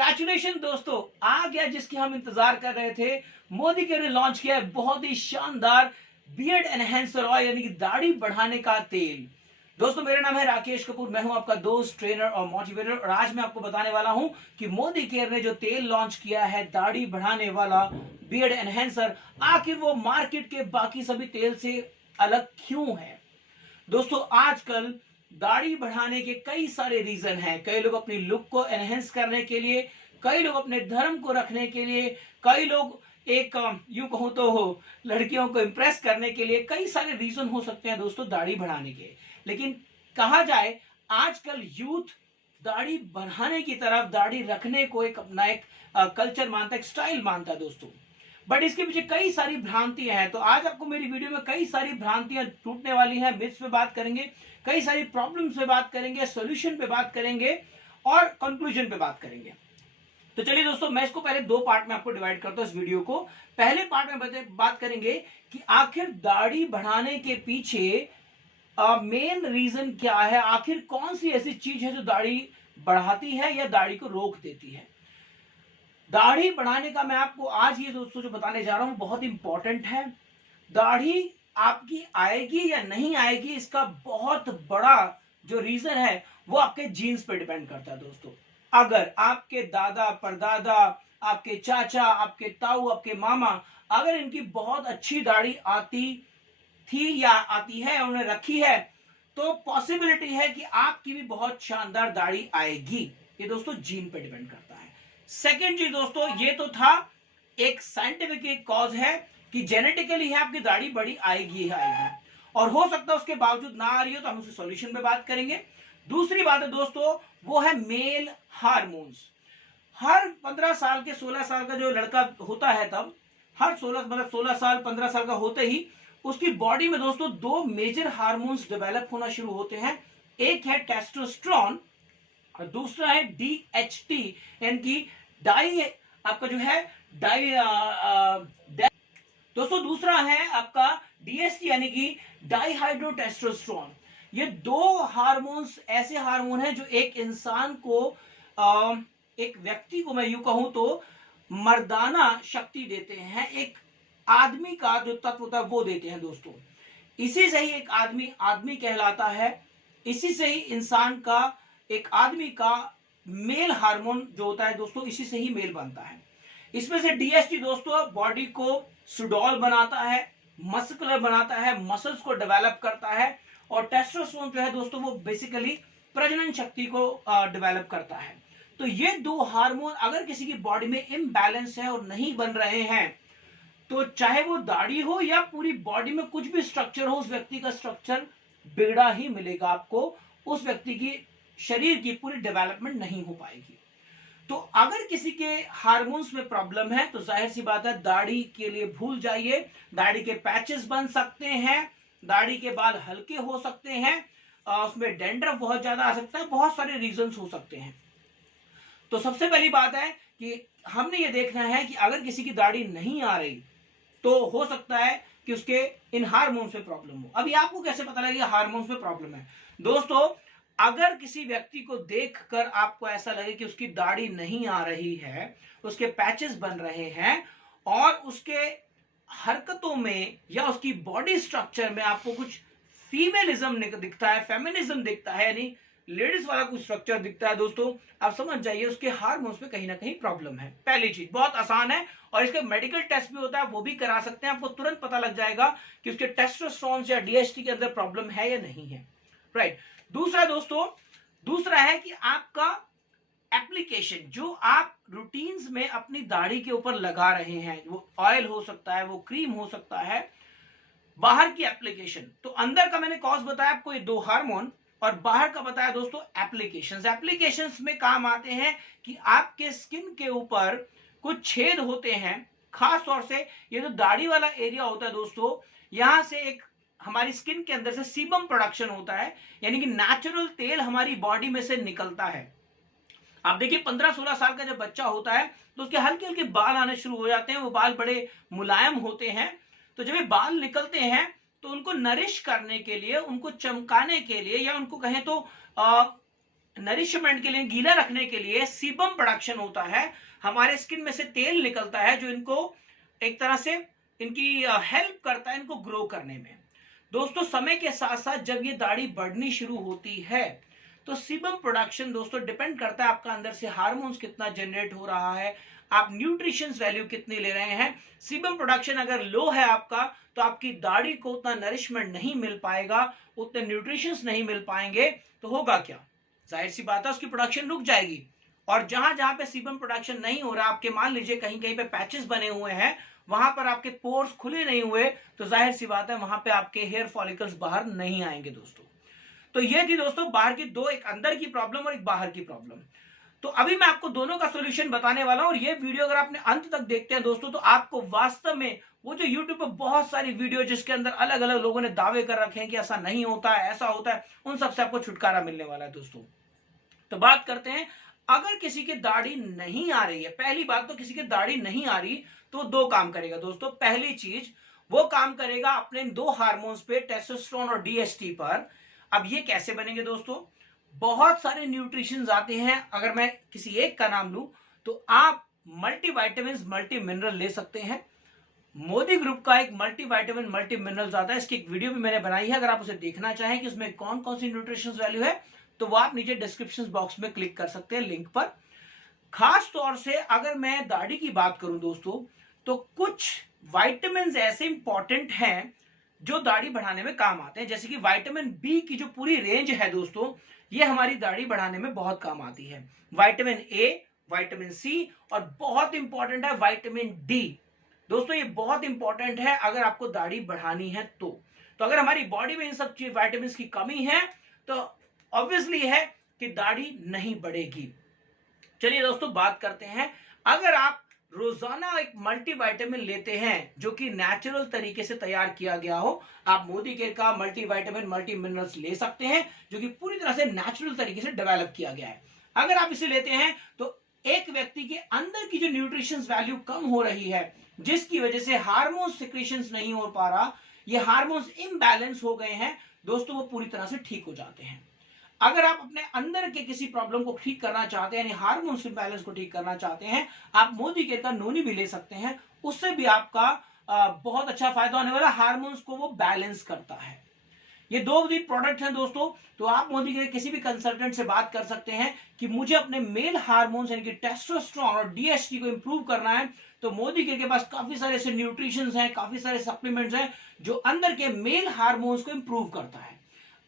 Congratulation दोस्तों, आ गया जिसकी हम इंतजार कर रहे थे। मोदी के ने लॉन्च किया है बहुत ही शानदार बियर्ड एनहेंसर ऑयल यानी कि दाढ़ी बढ़ाने का तेल। दोस्तों मेरा नाम है राकेश कपूर, मैं हूं आपका दोस्त, ट्रेनर और मोटिवेटर। और आज मैं आपको बताने वाला हूं कि मोदी केयर ने जो तेल लॉन्च किया है दाढ़ी बढ़ाने वाला बियर्ड एनहेंसर, आखिर वो मार्केट के बाकी सभी तेल से अलग क्यों है। दोस्तों आजकल दाढ़ी बढ़ाने के कई सारे रीजन हैं। कई लोग अपनी लुक को एनहेंस करने के लिए, कई लोग अपने धर्म को रखने के लिए, कई लोग एक यूं कहूं तो लड़कियों को इंप्रेस करने के लिए, कई सारे रीजन हो सकते हैं दोस्तों दाढ़ी बढ़ाने के। लेकिन कहा जाए आजकल यूथ दाढ़ी बढ़ाने की तरफ, दाढ़ी रखने को एक अपना एक कल्चर मानता है, एक स्टाइल मानता है दोस्तों। बट इसके पीछे कई सारी भ्रांतियां हैं। तो आज आपको मेरी वीडियो में कई सारी भ्रांतियां टूटने वाली हैं। मिथ्स पे बात करेंगे, कई सारी प्रॉब्लम्स पे बात करेंगे, सॉल्यूशन पे बात करेंगे और कंक्लूजन पे बात करेंगे। तो चलिए दोस्तों, मैं इसको पहले दो पार्ट में आपको डिवाइड करता हूं इस वीडियो को। पहले पार्ट में बात करेंगे कि आखिर दाढ़ी बढ़ाने के पीछे मेन रीजन क्या है, आखिर कौन सी ऐसी चीज है जो दाढ़ी बढ़ाती है या दाढ़ी को रोक देती है। दाढ़ी बढ़ाने का मैं आपको आज ये दोस्तों जो बताने जा रहा हूं बहुत इंपॉर्टेंट है। दाढ़ी आपकी आएगी या नहीं आएगी, इसका बहुत बड़ा जो रीजन है वो आपके जीन्स पे डिपेंड करता है दोस्तों। अगर आपके दादा परदादा, आपके चाचा, आपके ताऊ, आपके मामा, अगर इनकी बहुत अच्छी दाढ़ी आती थी या आती है, उन्होंने रखी है, तो पॉसिबिलिटी है कि आपकी भी बहुत शानदार दाढ़ी आएगी। ये दोस्तों जीन पे डिपेंड करता है। सेकेंड चीज दोस्तों, ये तो था एक साइंटिफिक कॉज है कि जेनेटिकली है आपकी दाढ़ी बड़ी आएगी ही आएगी, और हो सकता है उसके बावजूद ना आ रही हो, तो हम उसके सॉल्यूशन पे बात करेंगे। दूसरी बात है दोस्तों, वो है मेल हार्मोन्स। हर 15 साल के 16 साल का जो लड़का होता है, तब हर 16 साल 15 साल का होते ही उसकी बॉडी में दोस्तों दो मेजर हार्मोन्स डेवलप होना शुरू होते हैं। एक है टेस्टोस्टेरोन और दूसरा है DHT यानी कि डाई, आपका जो है डाई दोस्तों दूसरा है आपका DHT यानी कि डाईहाइड्रोटेस्टोस्टेरोन। ये दो हार्मोन्स ऐसे हार्मोन हैं जो एक इंसान को, एक व्यक्ति को मैं यूं कहूं तो मर्दाना शक्ति देते हैं, एक आदमी का जो तत्व होता है वो देते हैं दोस्तों। इसी से ही एक आदमी आदमी कहलाता है, इसी से ही इंसान का, एक आदमी का मेल हार्मोन जो होता है दोस्तों, इसी से ही मेल बनता है। इसमें से DHT दोस्तों बॉडी को सुडौल बनाता है, मस्कुलर बनाता है, मसल्स को डेवलप करता है, और टेस्टोस्टेरोन जो है दोस्तों वो बेसिकली प्रजनन शक्ति को डेवलप करता है। तो ये दो हार्मोन अगर किसी की बॉडी में इम्बैलेंस है और नहीं बन रहे हैं, तो चाहे वो दाढ़ी हो या पूरी बॉडी में कुछ भी स्ट्रक्चर हो, उस व्यक्ति का स्ट्रक्चर बिगड़ा ही मिलेगा आपको। उस व्यक्ति की शरीर की पूरी डेवलपमेंट नहीं हो पाएगी। तो अगर किसी के हार्मोन्स में प्रॉब्लम है, तो जाहिर सी बात है दाढ़ी के लिए भूल जाइए। दाढ़ी के पैचेस बन सकते हैं, दाढ़ी के बाल हल्के हो सकते हैं, उसमें डेंड्रफ बहुत ज्यादा आ सकता है, बहुत सारे रीजंस हो सकते हैं। तो सबसे पहली बात है कि हमने ये देखना है कि अगर किसी की दाढ़ी नहीं आ रही, तो हो सकता है कि उसके इन हार्मोन्स में प्रॉब्लम हो। अभी आपको कैसे पता लगेगा हार्मोन्स में प्रॉब्लम है? दोस्तों अगर किसी व्यक्ति को देखकर आपको ऐसा लगे कि उसकी दाढ़ी नहीं आ रही है, उसके पैचेस बन रहे हैं, और उसके हरकतों में या उसकी बॉडी स्ट्रक्चर में आपको कुछ फीमेलिज्म दिखता है, फेमिनिज्म दिखता है, यानी लेडीज वाला कुछ स्ट्रक्चर दिखता है, दोस्तों आप समझ जाइए उसके हार्मोन्स में कहीं ना कहीं प्रॉब्लम है। पहली चीज बहुत आसान है, और इसका मेडिकल टेस्ट भी होता है, वो भी करा सकते हैं, आपको तुरंत पता लग जाएगा कि उसके टेस्टोस्टेरोन या DHT के अंदर प्रॉब्लम है या नहीं है। राइट। दूसरा दोस्तों, दूसरा है कि आपका एप्लीकेशन जो आप रूटीन्स में अपनी दाढ़ी के ऊपर लगा रहे हैं, वो ऑयल हो सकता है, वो क्रीम हो सकता है, बाहर की एप्लीकेशन। तो अंदर का मैंने कॉज बताया आपको, ये दो हार्मोन, और बाहर का बताया दोस्तों एप्लीकेशंस। एप्लीकेशंस में काम आते हैं कि आपके स्किन के ऊपर कुछ छेद होते हैं, खास तौर से ये जो दाढ़ी वाला एरिया होता है दोस्तों, यहां से एक हमारी स्किन के अंदर से सीबम प्रोडक्शन होता है, यानी कि नेचुरल तेल हमारी बॉडी में से निकलता है। आप देखिए 15-16 साल का जब बच्चा होता है तो उसके हल्के हल्के बाल आने शुरू हो जाते हैं, वो बाल बड़े मुलायम होते हैं। तो जब ये बाल निकलते हैं तो उनको नरिश करने के लिए, उनको चमकाने के लिए, या उनको कहें तो नरिशमेंट के लिए, गीला रखने के लिए सीबम प्रोडक्शन होता है। हमारे स्किन में से तेल निकलता है जो इनको एक तरह से इनकी हेल्प करता है इनको ग्रो करने में। दोस्तों समय के साथ साथ जब ये दाढ़ी बढ़नी शुरू होती है तो सीबम प्रोडक्शन दोस्तों डिपेंड करता है आपका अंदर से हार्मोन्स कितना जनरेट हो रहा है, आप न्यूट्रिशंस वैल्यू कितनी ले रहे हैं। सीबम प्रोडक्शन अगर लो है आपका तो आपकी दाढ़ी को उतना नरिशमेंट नहीं मिल पाएगा, उतने न्यूट्रिशंस नहीं मिल पाएंगे, तो होगा क्या, जाहिर सी बात है उसकी प्रोडक्शन रुक जाएगी। और जहां जहां पे सीबम प्रोडक्शन नहीं हो रहा, आपके मान लीजिए कहीं कहीं पे पैचेस बने हुए हैं, वहां पर आपके पोर्स खुले नहीं हुए, तो जाहिर सी बात है वहां पे आपके हेयर फॉलिकल्स बाहर नहीं आएंगे दोस्तों। तो ये थी दोस्तों बाहर की दो, एक अंदर की प्रॉब्लम और एक बाहर की प्रॉब्लम। तो अभी मैं आपको दोनों का सॉल्यूशन बताने वाला हूं, और ये वीडियो अगर आपने अंत तक देखते हैं दोस्तों तो आपको वास्तव में वो जो यूट्यूब पर बहुत सारी वीडियो जिसके अंदर अलग अलग लोगों ने दावे कर रखे हैं कि ऐसा नहीं होता है, ऐसा होता है, उन सबसे आपको छुटकारा मिलने वाला है दोस्तों। तो बात करते हैं, अगर किसी की दाढ़ी नहीं आ रही है, पहली बात तो किसी की दाढ़ी नहीं आ रही तो दो काम करेगा दोस्तों। पहली चीज वो काम करेगा अपने दो हार्मोन्स पे, टेस्टोस्टेरोन और डीएचटी पर। अब ये कैसे बनेंगे दोस्तों, बहुत सारे न्यूट्रिशंस आते हैं, अगर मैं किसी एक का नाम लूं तो आप मल्टीविटामिन मल्टी मिनरल ले सकते हैं। मोदी ग्रुप का एक मल्टीविटामिन मल्टी मिनरल्स आता है, इसकी एक वीडियो भी मैंने बनाई है, अगर आप उसे देखना चाहें कि उसमें कौन कौन सी न्यूट्रिशंस वैल्यू है तो वो आप नीचे डिस्क्रिप्शन बॉक्स में क्लिक कर सकते हैं लिंक पर। खास तौर से अगर मैं दाढ़ी की बात करूं दोस्तों तो कुछ विटामिन ऐसे इंपॉर्टेंट हैं जो दाढ़ी बढ़ाने में काम आते हैं, जैसे कि विटामिन बी की जो पूरी रेंज है दोस्तों, ये हमारी दाढ़ी बढ़ाने में बहुत काम आती है। विटामिन ए, विटामिन सी, और बहुत इंपॉर्टेंट है विटामिन डी। दोस्तों ये बहुत इंपॉर्टेंट है अगर आपको दाढ़ी बढ़ानी है तो अगर हमारी बॉडी में इन सब विटामिन की कमी है तो ऑब्वियसली है कि दाढ़ी नहीं बढ़ेगी। चलिए दोस्तों बात करते हैं, अगर आप रोजाना एक मल्टीविटामिन लेते हैं जो कि नेचुरल तरीके से तैयार किया गया हो, आप मोदी केयर का मल्टीविटामिन मल्टी मिनरल्स ले सकते हैं जो कि पूरी तरह से नेचुरल तरीके से डेवलप किया गया है। अगर आप इसे लेते हैं तो एक व्यक्ति के अंदर की जो न्यूट्रिशन वैल्यू कम हो रही है, जिसकी वजह से हार्मोन सिक्रेशंस नहीं हो पा रहा, ये हार्मोन्स इम्बैलेंस हो गए हैं दोस्तों, वो पूरी तरह से ठीक हो जाते हैं। अगर आप अपने अंदर के किसी प्रॉब्लम को ठीक करना चाहते हैं, यानी हार्मोन इम्बैलेंस को ठीक करना चाहते हैं, आप मोदी केयर का नोनी भी ले सकते हैं, उससे भी आपका बहुत अच्छा फायदा होने वाला, हार्मोन्स को वो बैलेंस करता है। ये दो प्रोडक्ट हैं दोस्तों, तो आप मोदी केयर किसी भी कंसल्टेंट से बात कर सकते हैं कि मुझे अपने मेल हार्मोन्स यानी कि टेस्टोस्टेरोन और डीएचटी को इंप्रूव करना है, तो मोदी केयर के पास काफी सारे ऐसे न्यूट्रिशंस हैं, काफी सारे सप्लीमेंट्स हैं जो अंदर के मेल हार्मोन्स को इंप्रूव करता है।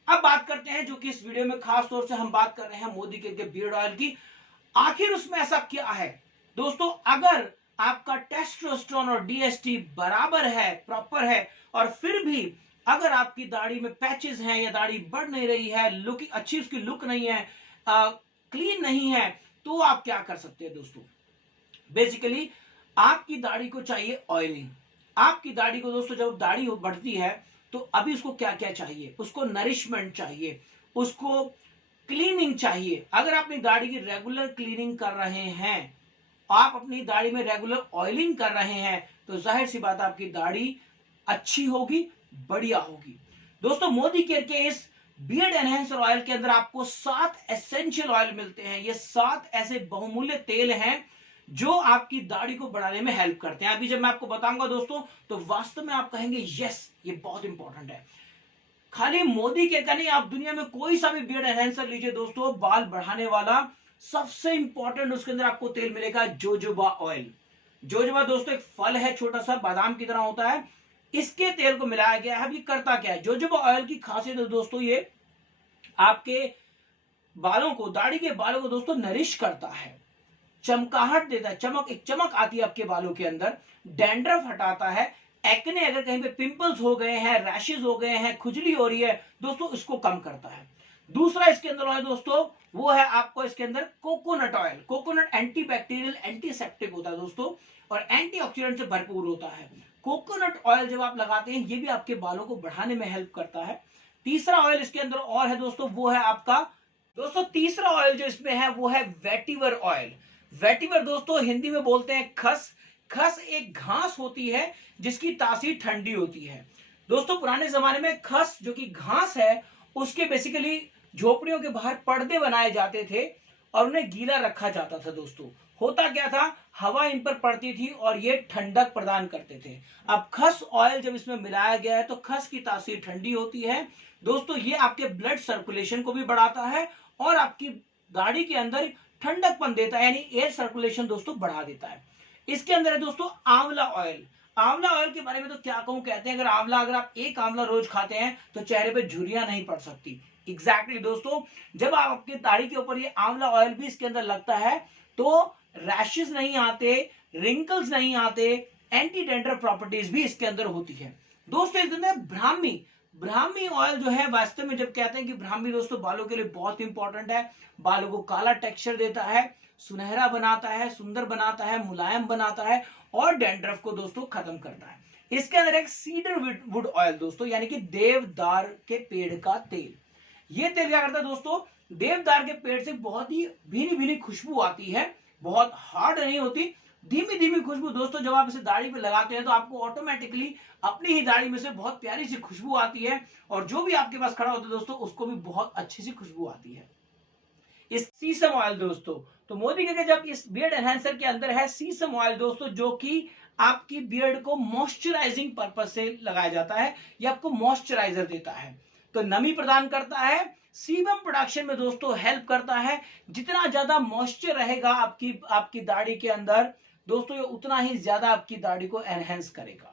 अब बात करते हैं, जो कि इस वीडियो में खास तौर से हम बात कर रहे हैं मोदी केयर के बियर्ड ऑयल की, आखिर उसमें ऐसा क्या है दोस्तों। अगर आपका टेस्टोस्टेरोन और डीएचटी बराबर है, प्रॉपर है, और फिर भी अगर आपकी दाढ़ी में पैचेस हैं या दाढ़ी बढ़ नहीं रही है, लुक अच्छी उसकी लुक नहीं है, क्लीन नहीं है, तो आप क्या कर सकते हैं दोस्तों। बेसिकली आपकी दाढ़ी को चाहिए ऑयलिंग। आपकी दाढ़ी को दोस्तों जब दाढ़ी बढ़ती है तो अभी उसको क्या क्या चाहिए, उसको नरिशमेंट चाहिए, उसको क्लीनिंग चाहिए। अगर आप अपनी दाढ़ी की रेगुलर क्लीनिंग कर रहे हैं, आप अपनी दाढ़ी में रेगुलर ऑयलिंग कर रहे हैं, तो जाहिर सी बात आपकी दाढ़ी अच्छी होगी, बढ़िया होगी। दोस्तों मोदी केयर के इस बियर्ड एनहेंसर ऑयल के अंदर आपको 7 एसेंशियल ऑयल मिलते हैं। ये 7 ऐसे बहुमूल्य तेल हैं जो आपकी दाढ़ी को बढ़ाने में हेल्प करते हैं। अभी जब मैं आपको बताऊंगा दोस्तों तो वास्तव में आप कहेंगे यस ये बहुत इंपॉर्टेंट है। खाली मोदी केयर का नहीं, आप दुनिया में कोई सा भी बियर्ड एनहेंसर लीजिए दोस्तों, बाल बढ़ाने वाला, सबसे इंपॉर्टेंट उसके अंदर आपको तेल मिलेगा जोजोबा ऑयल। जोजोबा दोस्तों एक फल है, छोटा सा बादाम की तरह होता है, इसके तेल को मिलाया गया है। अब ये करता क्या है, जोजोबा ऑयल की खासियत है दोस्तों, ये आपके बालों को, दाढ़ी के बालों को दोस्तों नरिश करता है, चमकाहट देता है, एक चमक आती है आपके बालों के अंदर, डैंड्रफ हटाता है, एक्ने अगर कहीं पे पिंपल्स हो गए हैं, रैशेस हो गए हैं, खुजली हो रही है दोस्तों, इसको कम करता है। दूसरा इसके अंदर है दोस्तों, वो है आपको इसके अंदर coconut oil. Coconut antibacterial, antiseptic होता है दोस्तों, और एंटीऑक्सीडेंट से भरपूर होता है। कोकोनट ऑयल जब आप लगाते हैं, ये भी आपके बालों को बढ़ाने में हेल्प करता है। तीसरा ऑयल इसके अंदर और है दोस्तों, वो है आपका दोस्तों, तीसरा ऑयल जो इसमें है वो है वेटिवर ऑयल। वेटिवर दोस्तों हिंदी में बोलते हैं खस। खस एक घास होती है जिसकी तासीर ठंडी होती है। दोस्तों पुराने जमाने में खस जो कि घास है, उसके बेसिकली झोपड़ियों के बाहर पर्दे बनाए जाते थे और उन्हें गीला रखा जाता था दोस्तों। होता क्या था, हवा इन पर पड़ती थी और ये ठंडक प्रदान करते थे। अब खस ऑयल जब इसमें मिलाया गया है तो खस की तासीर ठंडी होती है दोस्तों। ये आपके ब्लड सर्कुलेशन को भी बढ़ाता है और आपकी गाड़ी के अंदर ठंडकपन देता है, यानी एयर सर्कुलेशन दोस्तों बढ़ा देता है। इसके अंदर है दोस्तों आंवला ऑयल। आंवला ऑयल के बारे में तो क्या कहूं, कहते हैं अगर आप एक आंवला रोज खाते हैं तो चेहरे पे झुर्रियां नहीं पड़ सकती। एग्जैक्टली दोस्तों, जब आप आपके दाढ़ी के ऊपर ये आंवला ऑयल भी इसके अंदर लगता है तो रैशेस नहीं आते, रिंकल्स नहीं आते, एंटी डेंड्रफ प्रॉपर्टीज भी इसके अंदर होती है दोस्तों। इसके अंदर ब्राह्मी ब्राह्मी ऑयल जो है, वास्तव में जब कहते हैं कि ब्राह्मी दोस्तों बालों के लिए बहुत इंपॉर्टेंट है, बालों को काला टेक्सचर देता है, सुनहरा बनाता है, सुंदर बनाता है, मुलायम बनाता है और डैंड्रफ को दोस्तों खत्म करता है। इसके अंदर एक सीडर वुड ऑयल दोस्तों, यानी कि देवदार के पेड़ का तेल। ये तेल क्या करता है दोस्तों, देवदार के पेड़ से बहुत ही भीनी भीनी खुशबू आती है, बहुत हार्ड नहीं होती, धीमी धीमी खुशबू दोस्तों। जब आप इसे दाढ़ी पे लगाते हैं तो आपको ऑटोमेटिकली अपनी ही दाढ़ी में से बहुत प्यारी सी खुशबू आती है और जो भी आपके पास खड़ा होता है दोस्तों उसको भी बहुत अच्छी सी खुशबू आती है। इस सीसम ऑयल दोस्तों, तो मोदी के जब इस बियर्ड एनहांसर के अंदर है सीसम ऑयल दोस्तों, जो कि आपकी बियर्ड को मॉइस्चराइजिंग पर्पज से लगाया जाता है, ये आपको मॉइस्चराइजर देता है, तो नमी प्रदान करता है, सीबम प्रोडक्शन में दोस्तों हेल्प करता है। जितना ज्यादा मॉइस्चर रहेगा आपकी दाढ़ी के अंदर दोस्तों, ये उतना ही ज्यादा आपकी दाढ़ी को एनहेंस करेगा।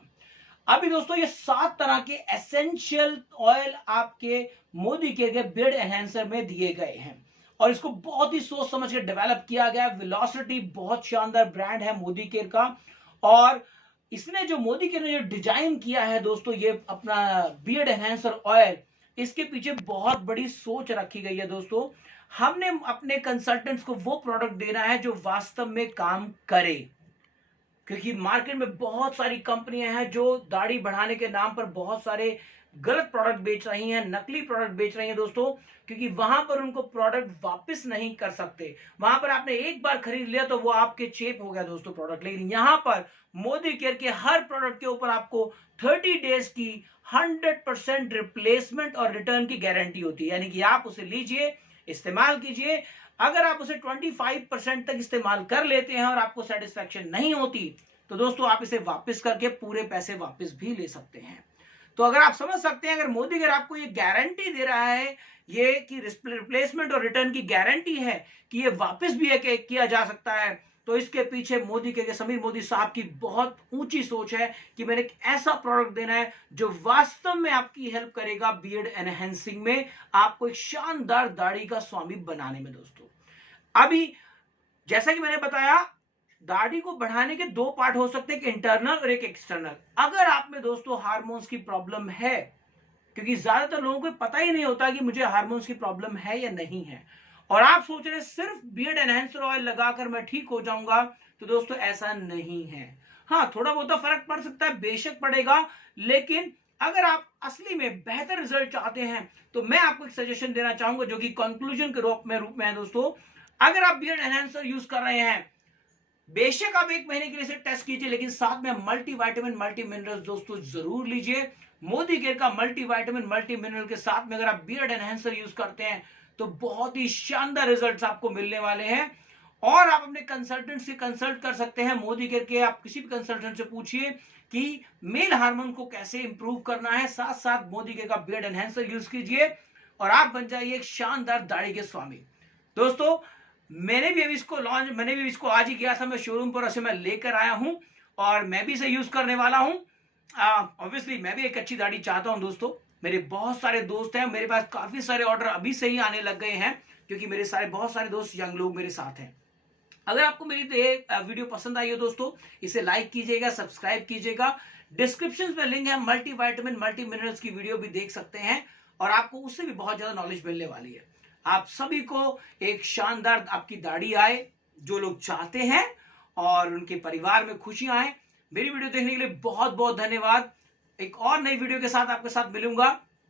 अभी दोस्तों ये 7 तरह के एसेंशियल ऑयल आपके मोदी के बियर्ड एनहेंसर में दिए गए हैं और इसको बहुत ही सोच समझ के डेवलप किया गया। वेलोसिटी बहुत शानदार ब्रांड है मोदी केयर का, और इसने जो मोदी केयर ने जो डिजाइन किया है दोस्तों, ये अपना बियर्ड एनहेंसर ऑयल, इसके पीछे बहुत बड़ी सोच रखी गई है दोस्तों। हमने अपने कंसल्टेंट्स को वो प्रोडक्ट देना है जो वास्तव में काम करे, क्योंकि मार्केट में बहुत सारी कंपनियां हैं जो दाढ़ी बढ़ाने के नाम पर बहुत सारे गलत प्रोडक्ट बेच रही हैं, नकली प्रोडक्ट बेच रही हैं दोस्तों, क्योंकि वहां पर उनको प्रोडक्ट वापस नहीं कर सकते। वहां पर आपने एक बार खरीद लिया तो वो आपके चेप हो गया दोस्तों प्रोडक्ट। लेकिन यहां पर मोदी केयर के हर प्रोडक्ट के ऊपर आपको 30 डेज की 100% रिप्लेसमेंट और रिटर्न की गारंटी होती है, यानी कि आप उसे लीजिए, इस्तेमाल कीजिए। अगर आप उसे 25% तक इस्तेमाल कर लेते हैं और आपको सेटिस्फैक्शन नहीं होती तो दोस्तों आप इसे वापस करके पूरे पैसे वापस भी ले सकते हैं। तो अगर आप समझ सकते हैं, अगर मोदी अगर आपको ये गारंटी दे रहा है, ये कि रिप्लेसमेंट और रिटर्न की गारंटी है कि ये वापस भी किया जा सकता है, तो इसके पीछे मोदी के समीर मोदी साहब की बहुत ऊंची सोच है कि मैंने एक ऐसा प्रोडक्ट देना है जो वास्तव में आपकी हेल्प करेगा बियर्ड एनहेंसिंग में, आपको एक शानदार दाढ़ी का स्वामी बनाने में दोस्तों। अभी जैसा कि मैंने बताया, दाढ़ी को बढ़ाने के 2 पार्ट हो सकते हैं, एक इंटरनल और एक एक्सटर्नल। अगर आप में दोस्तों हार्मोन्स की प्रॉब्लम है, क्योंकि ज्यादातर लोगों को पता ही नहीं होता कि मुझे हार्मोन्स की प्रॉब्लम है या नहीं है, और आप सोच रहे सिर्फ बियर्ड एनहांसर ऑयल लगाकर मैं ठीक हो जाऊंगा, तो दोस्तों ऐसा नहीं है। हाँ, थोड़ा बहुत फर्क पड़ सकता है, बेशक पड़ेगा, लेकिन अगर आप असली में बेहतर रिजल्ट चाहते हैं तो मैं आपको एक सजेशन देना चाहूंगा जो कि कंक्लूजन के रूप में है दोस्तों। अगर आप बियर्ड एनहांसर यूज कर रहे हैं, बेशक आप 1 महीने के लिए इसे टेस्ट कीजिए, लेकिन साथ में मल्टीविटामिन मल्टी मिनरल्स दोस्तों जरूर लीजिए। मोदी केयर का मल्टीविटामिन मल्टी मिनरल के साथ में अगर आप बियर्ड एनहांसर यूज करते हैं तो बहुत ही शानदार रिजल्ट्स आपको मिलने वाले हैं। और आप अपने कंसल्टेंट से कंसल्ट कर सकते हैं मोदी केयर के, आप किसी भी कंसल्टेंट से पूछिए कि मेल हार्मोन को कैसे इंप्रूव करना है, साथ साथ मोदी केयर का बियर्ड एनहांसर यूज कीजिए और आप बन जाइए एक शानदार दाढ़ी के स्वामी दोस्तों। मैंने भी इसको आज ही किया था, मैं शोरूम पर उसे मैं लेकर आया हूं और मैं भी इसे यूज करने वाला हूं। ऑब्वियसली मैं भी एक अच्छी दाढ़ी चाहता हूं दोस्तों। मेरे बहुत सारे दोस्त हैं, मेरे पास काफी सारे ऑर्डर अभी से ही आने लग गए हैं, क्योंकि मेरे बहुत सारे दोस्त यंग लोग मेरे साथ हैं। अगर आपको मेरी वीडियो पसंद आई हो दोस्तों, इसे लाइक कीजिएगा, सब्सक्राइब कीजिएगा। डिस्क्रिप्शन में लिंक है, मल्टीविटामिन मल्टी मिनरल्स की वीडियो भी देख सकते हैं और आपको उससे भी बहुत ज्यादा नॉलेज मिलने वाली है। आप सभी को एक शानदार आपकी दाढ़ी आए जो लोग चाहते हैं और उनके परिवार में खुशियां आए। मेरी वीडियो देखने के लिए बहुत बहुत धन्यवाद। एक और नई वीडियो के साथ आपके साथ मिलूंगा,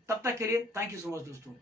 तब तक के लिए थैंक यू सो मच दोस्तों।